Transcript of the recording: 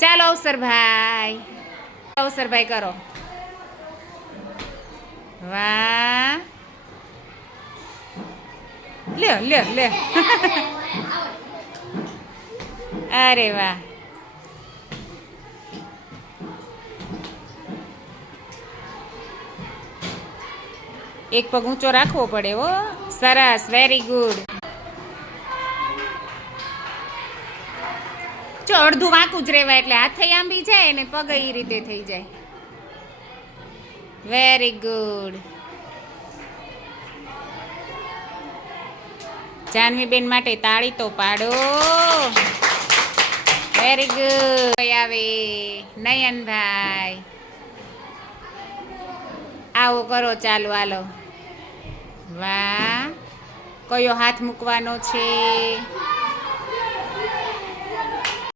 ચાલો અવસરભાઈ અવસરભાઈ કરો. વાહ. લ્યો લ્યો લ્યો. અરે વાહ. એક પગ ઊંચો રાખવો પડે હો. સરસ વેરી ગુડ જો અડધું વાંકું જ રહેવાય એટલે હાથે આંબી જાય અને પગ એ રીતે થઈ જાય. વેરી ગુડ જાનવીબેન માટે તાળી તો પાડો. વેરી ગુડ આવે. નયનભાઈ. આવો કરો ચાલો, હાલો. વાહ. કયો હાથ મૂકવાનો છે?